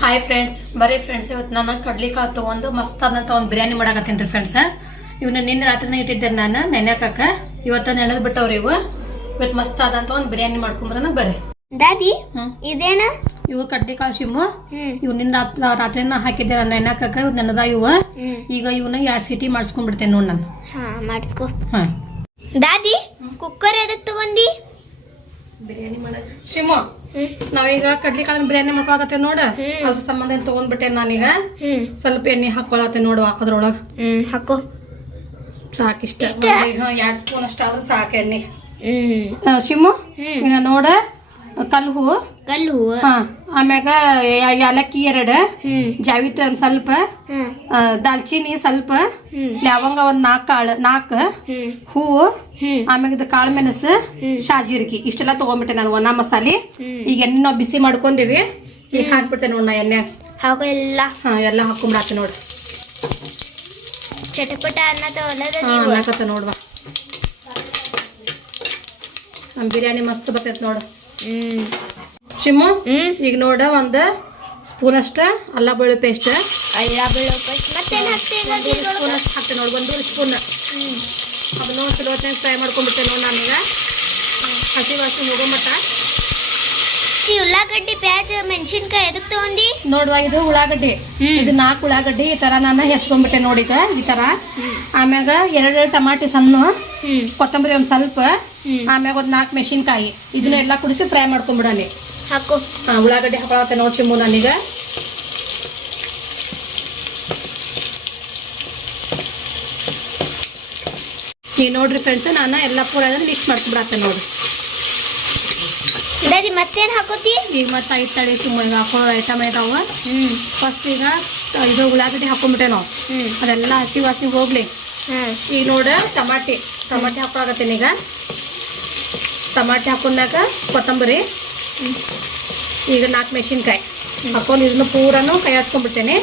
Hi friends ಬರೀ friends ಇವತ್ತು ನಾನು ಕಡ್ಲಿಕಾಳು ತೊಗೊಂಡು ಮಸ್ತ್ ಆದಂಥ ಒಂದು ಬಿರಿಯಾನಿ ಮಾಡಾಕತ್ತೀನಿ ರೀ ಫ್ರೆಂಡ್ಸ್ ಇವನ್ನ ನಿನ್ನೆ ರಾತ್ರಿನೇ ಇಟ್ಟಿದ್ದೆ ನಾನು ನೆನೆಯಾಕ ಇವತ್ತು ನೆನೆದು ಬಿಟ್ಟವ್ರಿ ಇವು. ಇವತ್ತು ಮಸ್ತ್ ಆದಂಥ ಒಂದು ಬಿರಿಯಾನಿ ಮಾಡ್ಕೊಂಬ್ರನ ಬರ್ರಿ. ದಾದಿ ಇದೇನ? ಇವು ಕಡ್ಲಿಕಾಳು ಶಿಮ್ಮು. ಇವ್ ಇವು ನಿನ್ನ ರಾತ್ರಿ ರಾತ್ರಿನ ಹಾಕಿದ್ದೆ ನಾನು ನೆನೆಯಾಕ ಇವ್ ನೆನದ ಇವ. ಈಗ ಇವನ್ನ ಎರಡು ಸೀಟಿ ಮಾಡಿಸ್ಕೊಂಡ್ಬಿಡ್ತೇನೆ ನೋಡಿ ನಾನು. ಮಾಡಿಸ್ಕೊ. ಹಾಂ. ದಾದಿ ಕುಕ್ಕರ್ ಎದಕ್ ತಗೊಂಡಿ ಬಿರಿಯಾನಿ ಮಾಡ ಶಿಮು ನಾವೀಗ ಕಡ್ಲಿಕಾಳಿನ ಬಿರಿಯಾನಿ ಮಾಡ್ಕೊಳಕತ್ತೇವೆ ನೋಡ. ಅದ್ರ ಸಂಬಂಧ ತಗೊಂಡ್ಬಿಟ್ಟೆ ನಾನೀಗ? ಸ್ವಲ್ಪ ಎಣ್ಣೆ ಹಾಕೊಳತ್ತೆ ನೋಡು ಅದ್ರೊಳಗ. ಹ್ಮ್ ಹಾಕೋ. ಸಾಕಿಷ್ಟ ಇಷ್ಟ? ಎರಡು ಸ್ಪೂನ್ ಅಷ್ಟಾದ್ರೂ ಸಾಕು ಎಣ್ಣೆ. ಶಿಮು ಈಗ ನೋಡ. ಕಲ್ಲು ಹೂವು? ಕಲ್ಲು ಹೂವು. ಹಾ ಆಮ್ಯಾಗ ಏಲಕ್ಕಿ ಯಾಲಕ್ಕಿ ಎರಡು ಜಾವಿತ ಒಂದ್ ಸ್ವಲ್ಪ ದಾಲ್ಚಿನಿ ದಾಲ್ಚಿನ್ನಿ ಸ್ವಲ್ಪ ಲವಂಗ ಒಂದ್ ನಾಲ್ಕು ಕಾಳು ನಾಲ್ಕು ಹೂವು ಆಮ್ಯಾಗ ಇದು ಕಾಳು ಮೆಣಸು. ಶಾಜೀರ್ಗಿ. ಇಷ್ಟೆಲ್ಲ ತಗೊಂಡ್ಬಿಟ್ಟೆ ನಾನು ಒಣ ಮಸಾಲೆ. ಈಗ ಎಣ್ಣೆ ನಾವು ಬಿಸಿ ಮಾಡ್ಕೊಂಡಿವಿ. ಈಗ ಹಾಕ್ಬಿಡ್ತೇನೆ ನೋಡ್ ನಾ ಎಣ್ಣೆ. ಹಾಕೋ ಎಲ್ಲ ಹಾ ಎಲ್ಲ ಹಾಕೊಂಡ್ಬಿಡಾಕ ನೋಡ್ರಿ ಚಟಪಟ ಅನ್ನಕತ್ತ ನೋಡ್ವಾ. ನಮ್ಮ ಬಿರಿಯಾನಿ ಮಸ್ತ್ ಬರ್ತೈತೆ ನೋಡು. ಹ್ಮ್. ಶಿಮು ಹ್ಮ್. ಈಗ ನೋಡ ಒಂದು ಸ್ಪೂನ್ ಅಷ್ಟ ಅಲ್ಲ ಬೆಳ್ಳುಳ್ಳಿ ಪೇಸ್ಟ್ ಅಲ್ಲ ಬೆಳ್ಳುಳ್ಳಿ ಪೇಸ್ಟ್ ಸ್ಪೂನ್ ಅಷ್ಟು ಹಾಕ್ತೆ ನೋಡಿ ಒಂದೂವರೆ ಸ್ಪೂನ್ ಅದನ್ನ ಒಂದು ಚಲೋ ಹೊತ್ತಿನ ಫ್ರೈ ಮಾಡ್ಕೊಂಡ್ಬಿಟ್ಟೆ ನೋಡಿ ನಾನೀಗ ಹಸಿ ವಾಸನೆ ಹೋಗೋ ಮಟ್ಟ ಈ ಉಳ್ಳಾಗಡ್ಡಿ ಪ್ಯಾಜ್ ಮೆಣಸಿನ್ಕಾಯಿ ಎದಕ್ ತಗೊಂಡಿ ನೋಡುವ ಇದು ಉಳ್ಳಾಗಡ್ಡಿ. ಇದು ನಾಲ್ಕು ಉಳ್ಳಾಗಡ್ಡಿ ಈ ತರ ನಾನು ಹೆಚ್ಕೊಂಡ್ಬಿಟ್ಟೆ ನೋಡಿ ಈಗ ಈ ತರ. ಆಮ್ಯಾಗ ಎರಡು ಟಮಾಟಿ ಸಣ್ಣ ಕೊತ್ತಂಬರಿ ಒಂದು ಸ್ವಲ್ಪ ಆಮ್ಯಾಗ ಒಂದ್ ನಾಲ್ಕು ಮೆಣಸಿನ್ಕಾಯಿ. ಇದನ್ನ ಎಲ್ಲಾ ಕುಡಿಸಿ ಫ್ರೈ ಮಾಡ್ಕೊಂಡ್ಬಿಡಾನೆ ಹಾಕು. ಹಾ ಉಳ್ಳಾಗಡ್ಡಿ ಹಾಕೊಳತ್ತೆ ನೋಡಿ ಚಿಮ್ಮು ನಾನೀಗ. ನೀ ನೋಡ್ರಿ ಫ್ರೆಂಡ್ಸ್ ನಾನು ಎಲ್ಲ ಪೂರ ಮಿಕ್ಸ್ ಮಾಡ್ಕೊಂಡ್ಬಿಡತ್ತೆ ನೋಡ್ರಿ. ದಾದಿ ಮತ್ತೇನ್ ಹಾಕೋತಿ? ಈಗ ಮತ್ತೆ ಐದು ತಳಿ ಸುಮ್ಮ ಈಗ ಐಟಮ್ ಐತಾವ ಹ್ಮ್. ಫಸ್ಟ್ ಈಗ ಇದು ಉಳ್ಳಾಗಡ್ಡಿ ಹಾಕೊಂಡ್ಬಿಟ್ಟೆ ನಾವು. ಹ್ಮ್. ಅದೆಲ್ಲ ಹಸಿ ವಾಸನೆ ಹೋಗ್ಲಿ. ಹ್ಮ್. ಈಗ ನೋಡ ಟಮಾಟಿ ಟಮಾಟಿ ಹಾಕೊಳಕತ್ತೀನಿ ಈಗ. ಟಮಾಟಿ ಹಾಕೊಂಡಾಗ ಕೊತ್ತಂಬರಿ ಈಗ ನಾಲ್ಕು ಮೆಣಸಿನ್ಕಾಯಿ. ಹಾಕೊಂಡು ಇದನ್ನು ಪೂರನು ಕೈ ಹಚ್ಕೊಂಡ್ಬಿಡ್ತೇನೆ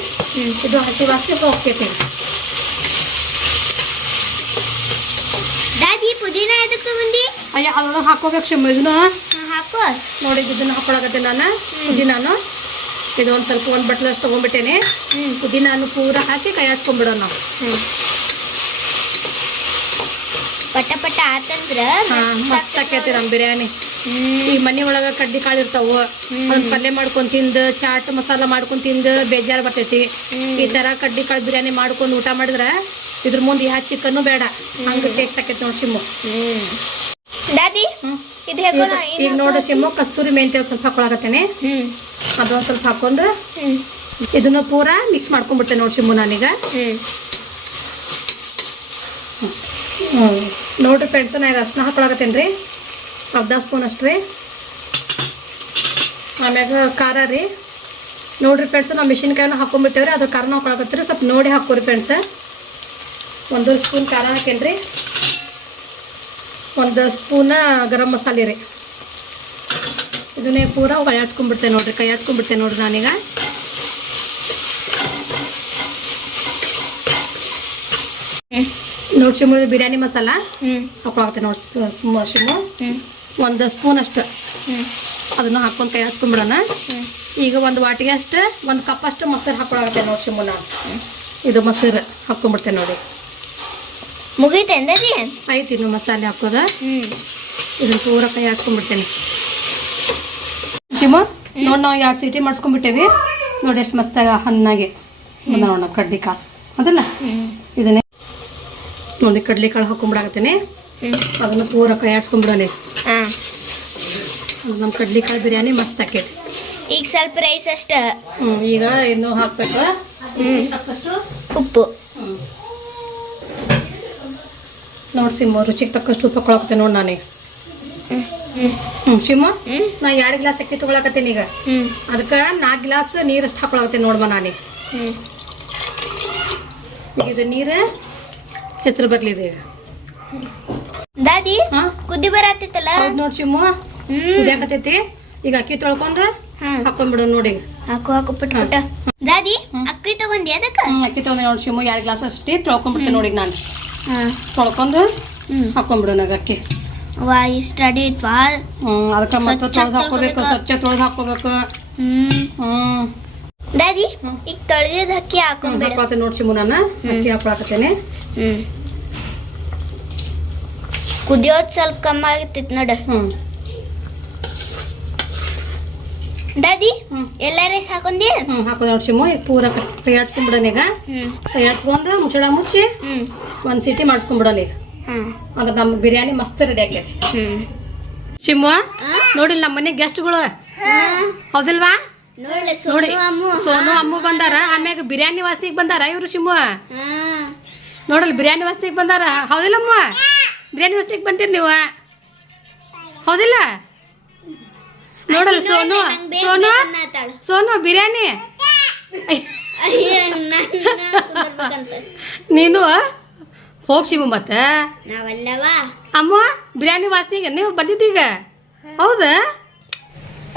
ಇದು ಹಸಿ ವಾಸಿ ಹೋಗ್ತೈತಿ ಪುದೀನ ಎದಕ್ ತಗೊಂಡಿ? ಅಯ್ಯ ಅದ್ರೊಳಗೆ ಹಾಕೋಬೇಕು ಶಿಮ್ಮ. ಇದನ್ನ ಹಾಕೋ. ನೋಡಿ ಇದನ್ನ ಹಾಕೊಳಕತ್ತೆ ನಾನು ಪುದೀನಾನು. ಇದು ಒಂದು ಸ್ವಲ್ಪ ಒಂದು ಬಟ್ಲಷ್ಟು ತೊಗೊಂಡ್ಬಿಟ್ಟೇನೆ. ಪುದೀನಾನು ಪೂರ ಹಾಕಿ ಕೈ ಹಚ್ಕೊಂಡ್ಬಿಡೋಣ ನಾವು ಪಟ ಪಟ ಆತಂದ್ರ ಮಸ್ತ್ ಆಕೈತಿ ನಮ್ಮ ಬಿರಿಯಾನಿ. ಈ ಮನೆ ಒಳಗ ಕಡ್ಡಿ ಕಾಳು ಇರ್ತಾವ ಅದನ್ನ ಪಲ್ಯ ಮಾಡ್ಕೊಂಡ್ ತಿಂದು ಚಾಟ್ ಮಸಾಲ ಮಾಡ್ಕೊಂಡ್ ತಿಂದು ಬೇಜಾರ್ ಬರ್ತೈತಿ. ಈ ತರ ಕಡ್ಡಿ ಕಾಳು ಬಿರಿಯಾನಿ ಮಾಡ್ಕೊಂಡು ಊಟ ಮಾಡಿದ್ರ ಇದ್ರ ಮುಂದೆ ಯಾ ಚಿಕನ್ನು ಬೇಡ. ಹಂಗ ಟೇಸ್ಟ್ ಆಕೈತಿ ನೋಡಿ ಸಿಮ್ಮು ದಾದಿ ಈಗ- ನೋಡ್ರಿ ಸಿಮ್ಮು ಶಿಮ್ಮು ಕಸ್ತೂರಿ ಮೆಂತೆ ಸ್ವಲ್ಪ ಹಾಕೊಳಕತ್ತೇನೆ. ಅದೊಂದ್ ಸ್ವಲ್ಪ ಹಾಕೊಂಡು ಇದನ್ನ ಪೂರ ಮಿಕ್ಸ್ ಮಾಡ್ಕೊಂಡ್ಬಿಟ್ಟೆ ನೋಡಿ ಸಿಮ್ಮು ನಾನೀಗ. ಹ್ಮ್. ಹ್ಮ್. ನೋಡ್ರಿ ಫ್ರೆಂಡ್ಸ್ ನಾ ಇದು ಅಷ್ಟನ್ನ ಹಾಕೊಳಕತ್ತೇನೆ ರೀ. ಅರ್ಧ ಸ್ಪೂನ್ ಅಷ್ಟು. ರೀ ಆಮ್ಯಾಗ ಖಾರ ರೀ. ನೋಡಿರಿ ಫ್ರೆಂಡ್ಸ್ ನಾವು ಮೆಣಸಿನ್ಕಾಯಿನ ಹಾಕೊಂಡ್ಬಿಟ್ಟೇವ್ರಿ ಅದು ಖಾರನ ಹಾಕೊಳಕತ್ತೀರಿ. ಸ್ವಲ್ಪ ನೋಡಿ ಹಾಕೋರಿ ಫ್ರೆಂಡ್ಸ್ ಒಂದೂವರೆ ಸ್ಪೂನ್ ಖಾರ ಹಾಕೇನ್ರಿ ಒಂದು ಸ್ಪೂನ ಗರಂ ಮಸಾಲೆ ರೀ. ಇದನ್ನೇ ಪೂರ ಹೊಳ್ಯಾಡ್ಸ್ಕೊಂಡ್ಬಿಡ್ತೇನೆ ನೋಡಿರಿ ಕೈ ಆಡ್ಸ್ಕೊಂಡ್ಬಿಡ್ತೇನೆ ನೋಡ್ರಿ ನಾನೀಗ ಹ್ಮ್ ನೋಡಿ ಶಿಮು ಬಿರಿಯಾನಿ ಮಸಾಲ. ಹ್ಮ್. ಹಾಕೊಳಕತ್ತೆ ನೋಡಿ ಸುಮ್ಮ ಶಿಮು ಒಂದು ಸ್ಪೂನ್ ಅಷ್ಟು. ಅದನ್ನು ಹಾಕೊಂಡು ಕೈ ಹಚ್ಕೊಂಡ್ಬಿಡೋಣ ಈಗ ಒಂದು ವಾಟಿಗೆ ಅಷ್ಟು ಒಂದು ಕಪ್ ಅಷ್ಟು ಮೊಸರು ಹಾಕೊಳಕತ್ತೆ ನೋಡಿ ಶಿಮು ನಾನು ಇದು ಮೊಸರು ಹಾಕೊಂಡ್ಬಿಡ್ತೇನೆ ನೋಡಿ. ಮುಗಿತೆ ಆಯ್ತು ಐತಿ ಇನ್ನು ಮಸಾಲೆ ಹಾಕೋದ. ಇದನ್ನು ಪೂರ ಕೈ ಹಾಕ್ಸ್ಕೊಂಡ್ಬಿಡ್ತೇನೆ ಶಿಮು ನೋಡಿ ನಾವು ಎರಡು ಸೀಟಿ ಮಾಡಿಸ್ಕೊಂಡ್ಬಿಟ್ಟೇವಿ ನೋಡಿ ಎಷ್ಟು ಮಸ್ತಾಗ ಹಣ್ಣಾಗಿ. ನೋಡೋಣ ನೋಡ ಕಡ್ಲಿ ಕಾಳು. ಅದಲ್ಲ ಹ್ಮ್. ಇದನ್ನೇ ನೋಡಿ ಕಡಲೆ ಕಾಳು ಹಾಕೊಂಡ್ಬಿಡಾಕತ್ತೇನೆ ಅದನ್ನ ಪೂರ ಕೈಯಾಡ್ಸ್ಕೊಂಡ್ಬಿಡೋಣ ಹಾ. ನಮ್ಮ ಕಡ್ಲಿ ಕಾಳು ಬಿರಿಯಾನಿ ಮಸ್ತ್ ಆಕೈತಿ. ಈಗ ಸ್ವಲ್ಪ ರೈಸ್ ಅಷ್ಟ. ಹ್ಞೂ ಈಗ ಇನ್ನು ಹಾಕ್ಬೇಕು. ಉಪ್ಪು. ನೋಡಿ ಸಿಮ್ಮು ರುಚಿಗೆ ತಕ್ಕಷ್ಟು ಉಪ್ಪು ಹಾಕ್ತೇನೆ ನೋಡಿ ಹ್ಮ್ ಹ್ಞೂ ಸಿಮ್ಮ ನಾ ಎರಡು ಗ್ಲಾಸ್ ಅಕ್ಕಿ ತೊಗೊಳಕತ್ತೀನಿ ಈಗ. ಅದಕ್ಕೆ ನಾಲ್ಕು ಗ್ಲಾಸ್ ನೀರಷ್ಟು ಹಾಕೊಳಕತ್ತೀನಿ ನೋಡ್ಬ ನಾನೇ. ಈಗ ಇದು ನೀರು ಹೆಸರು ಬರ್ಲಿದೆ. ಈಗ ದಾದಿ ಕುದ್ದಿ ಬರತ್ತೈತಲ್ಲ ನೋಡಿ ಶಿಮ್ಮು. ಹ್ಮ್. ಕುದಿಯಾಕತ್ತೈತಿ? ಈಗ ಅಕ್ಕಿ ತೊಳ್ಕೊಂಡು ಹಾಕೊಂಡ್ಬಿಡು ನೋಡಿ. ಹಾಕು ಹಾಕು ಪುಟ್ ಪುಟ ದಾದಿ ಅಕ್ಕಿ ತಗೊಂಡಿ ಅದಕ್ಕ? ಅಕ್ಕಿ ತಗೊಂಡು ನೋಡಿ ಶಿಮ್ಮು ಎರಡು ಗ್ಲಾಸ್ ಅಷ್ಟೇ ತೊಳ್ಕೊಂಡ್ಬಿಡ್ತೇನೆ ನೋಡಿ ನಾನು. ತೊಳ್ಕೊಂಡು ಹಾಕೊಂಡ್ಬಿಡು ನನಗೆ ಅಕ್ಕಿ. ವಾ ಇಷ್ಟ ಅಡಿ ಭಾಳ ಅದಕ್ಕೆ ಮತ್ತೆ ತೊಳೆದು ಹಾಕೋಬೇಕು. ಸ್ವಚ್ಛ ತೊಳೆದು ಹಾಕೋಬೇಕು ದಾದಿ. ಈಗ ತೊಳೆದ ಅಕ್ಕಿ ಹಾಕೊಂಡ್ಬಿಡ್ತೇನೆ ಹಾಕೊಳ್ತೇನೆ ನೋಡಿ ಶಿಮು ನಾನು. ಅಕ್ಕಿ ಹಾಕೊಳಕತ್ತೇನೆ. ಹ್ಮ್. ಕುದಿಯೋದ್ ಸ್ವಲ್ಪ ಕಮ್ಮಿ ಆಗತ್ತಿತ್ ನೋಡ. ಹ್ಞೂ ದಾದಿ ಹ್ಞೂ ಎಲ್ಲ ರೈಸ್ ಹಾಕೊಂಡಿ ಹ್ಞೂ ಹಾಕೋದು ನೋಡಿ ಶಿಮು ಈಗ ಪೂರ ಕೈಯಾಡ್ಸ್ಕೊಂಡ್ಬಿಡೋಣ ಈಗ. ಹ್ಮ್. ಕೈಯಾಡ್ಸ್ಕೊಂಡು ಮುಚ್ಚಳ ಮುಚ್ಚಿ ಹ್ಮ್. ಒಂದು ಸೀಟಿ ಮಾಡಿಸ್ಕೊಂಡ್ಬಿಡೋಣ ಈಗ. ಹ್ಮ್ ಅಂದ್ರೆ ನಮ್ಮ ಬಿರಿಯಾನಿ ಮಸ್ತ್ ರೆಡಿ ಆಕೈತಿ ಹ್ಮ್. ಶಿಮು ನೋಡಿಲ್ಲ ನಮ್ಮ ಮನೆ ಗೆಸ್ಟ್ಗಳು ಹೌದಿಲ್ವಾ? ನೋಡಿ ಸೋನು ಅಮ್ಮು. ಸೋನು ಅಮ್ಮ ಬಂದಾರ. ಆಮ್ಯಾಗ ಬಿರಿಯಾನಿ ವಾಸನಿಗೆ ಬಂದಾರ ಇವರು ಶಿಮು ಹಾ. ನೋಡಲ್ ಬಿರಿಯಾನಿ ವಸ್ತಿಗೆ ಬಂದಾರ? ಹೌದಿಲ್ಲಮ್ಮ? ಬಿರಿಯಾನಿ ವಸ್ತಿಗೆ ಬಂದಿರಿ ನೀವು. ಹೌದಿಲ್ಲ? ನೋಡಲ್ ಸೋನು ಸೋನು ಸೋನು ಬಿರಿಯಾನಿ. ನಾನ್- ಹೋಗ್ಸಿ ಮತ್ತ. ಅಮ್ಮ ಬಿರಿಯಾನಿ ವಾಸ್ತಿಗೆ ನೀವು ಬಂದಿದ್ದೀಗ? ಹೌದಾ?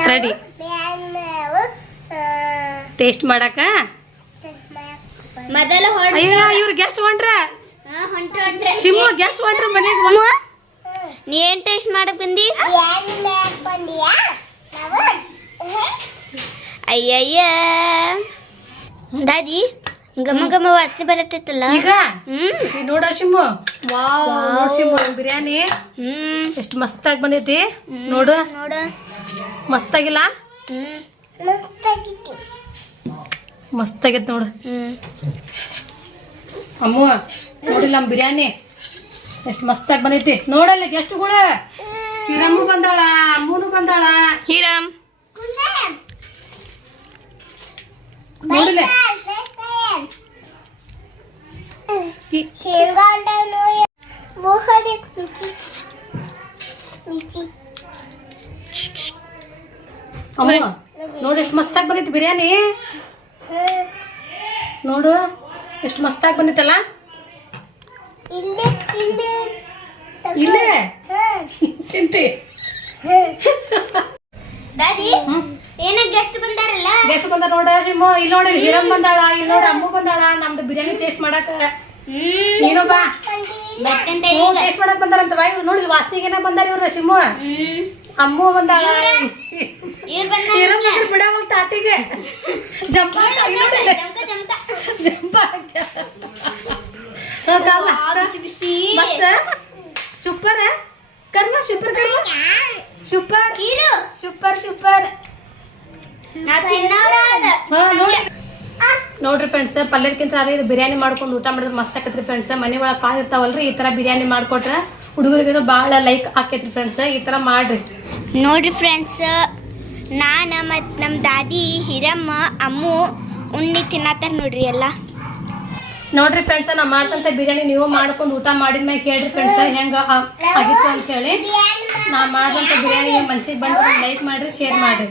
ರೆಡಿ ಟೇಸ್ಟ್ ಮಾಡಕ? ಮೊದಲ ಅಯ್ಯೋ ಇವ್ರು ಗೆಸ್ಟ್ ಹೊಂಟ್ರ. ಶಿಮು ಗೆಸ್ಟ್ ಹೊಂಟ್ರ ಮನೆಗೆ ಅಮ್ಮು, ನೀ ಏನ್ ಟೇಸ್ಟ್ ಮಾಡಕ್ ಬಂದಿ? ಅಯ್ಯಯ್ಯ. ದಾದಿ ಗಮ ಗಮ ವಾಸನೆ ಬರತ್ತಿತ್ತಲ್ಲ ಈಗ? ಹ್ಮ್. ಈ ನೋಡ ಶಿಮು. ವಾವ್ ನೋಡ್ ಶಿಮು ಬಿರಿಯಾನಿ. ಹ್ಮ್. ಎಷ್ಟು ಮಸ್ತಾಗಿ ಬಂದೈತಿ. ನೋಡು. ನೋಡ. ಮಸ್ತಾಗಿಲ್ಲ? ಹ್ಮ್. ಮಸ್ತಾಗೈತಿ ನೋಡು. ಹ್ಮ್. ಅಮ್ಮ ನೋಡಿಲ್ಲ ನಮ್ಮ ಬಿರಿಯಾನಿ? ಎಷ್ಟು ಮಸ್ತಾಗಿ ಬಂದೈತಿ. ನೋಡಲ್ಲ ಗೆಸ್ಟ್ಗಳು ಹೀರಮ್ಮು ಬಂದಾಳ ಅಮ್ಮನು ಬಂದಾಳ. ಹೀರಾಮ್. ನೋಡಿಲ್ಲ? ಅಮ್ಮ ನೋಡಿ ಎಷ್ಟು ಮಸ್ತಾಗಿ ಬಂದೈತಿ ಬಿರಿಯಾನಿ? ನೋಡು ಎಷ್ಟು ಮಸ್ತಾಗಿ ಬಂದಿತ್ತಲ್ಲ? ಇಲ್ಲೇ ತಿಂತಿ. ದಾದಿ ಏನ ಗೆಸ್ಟ್ ಬಂದಾರಲ್ಲ? ಗೆಸ್ಟ್ ಬಂದ ನೋಡ ಶಿಮು ಇಲ್ಲಿ ನೋಡಿ ಹಿರಮ್ ಬಂದಾಳ ಇಲ್ಲಿ ನೋಡಿ ಅಮ್ಮ ಬಂದಾಳ ನಮ್ದು ಬಿರಿಯಾನಿ ಟೇಸ್ಟ್ ಮಾಡಕ. ನೀನು ಬಾ. ಟೇಸ್ಟ್ ಮಾಡಕ್ ಬಂದಾರಂತ ಬಾ ಇವ್ರು ನೋಡಿ ವಾಸನೆಗೆನ ಬಂದಾರ ಇವ್ರ ಶಿಮು. ಹ್ಮ್. ಅಮ್ಮ ಬಂದಾಳ ಇವ್ರ್ ಬಂದ ಹಿರಮ್ ಬಿಡವಲ್ ತಾಟಿಗೆ. ಜಂಪ ಜಂಪ ಸೂಪರ್ ಕರ್ಮ ಸೂಪರ್ ಕರ್ಮ. ಸೂಪರ್ ಸೂಪರ್ ಸೂಪರ್ ನೋಡ್ರಿ ಫ್ರೆಂಡ್ಸ್ ಪಲ್ಯಕ್ಕಿಂತ ಇದು ಬಿರಿಯಾನಿ ಮಾಡ್ಕೊಂಡು ಊಟ ಮಾಡಿದ್ರೆ ಮಸ್ತ್ ಆಕತ್ರಿ ಫ್ರೆಂಡ್ಸ್ ಮನೆ ಒಳಗೆ ಕಾಯಿರ್ತಾವಲ್ರಿ ಇರ್ತಾವಲ್ರಿ ಈ ತರ ಬಿರಿಯಾನಿ ಮಾಡ್ಕೊಟ್ರೆ ಹುಡುಗರಿಗೂ ಭಾಳ ಲೈಕ್ ಆಕೈತ್ರಿ ಫ್ರೆಂಡ್ಸ್ ಈ ತರ ಮಾಡ್ರಿ. ನೋಡ್ರಿ ಫ್ರೆಂಡ್ಸ್ ನಾನು ಮತ್ತು ನಮ್ಮ ದಾದಿ ಹಿರಮ್ಮ, ಅಮ್ಮು, ಉಣ್ಣಿ ತಿನ್ನತ್ತಾರ ನೋಡ್ರಿ ಎಲ್ಲ. ನೋಡ್ರಿ ಫ್ರೆಂಡ್ಸ್ ನಾ ಮಾಡ್ತಂತ ಬಿರಿಯಾನಿ ನೀವು ಮಾಡ್ಕೊಂಡು ಊಟ ಮಾಡಿದ ಮೇಲೆ ಹೇಳ್ರಿ ಫ್ರೆಂಡ್ಸ್ ಹೆಂಗ ಆಗಿತ್ತು ಅಂತ ಹೇಳಿ ನಾ ಮಾಡ್ದಂಥ ಬಿರಿಯಾನಿ ಮನ್ಸಿಗೆ ಬಂದ್ರೆ ಲೈಕ್ ಮಾಡ್ರಿ ಶೇರ್ ಮಾಡ್ರಿ.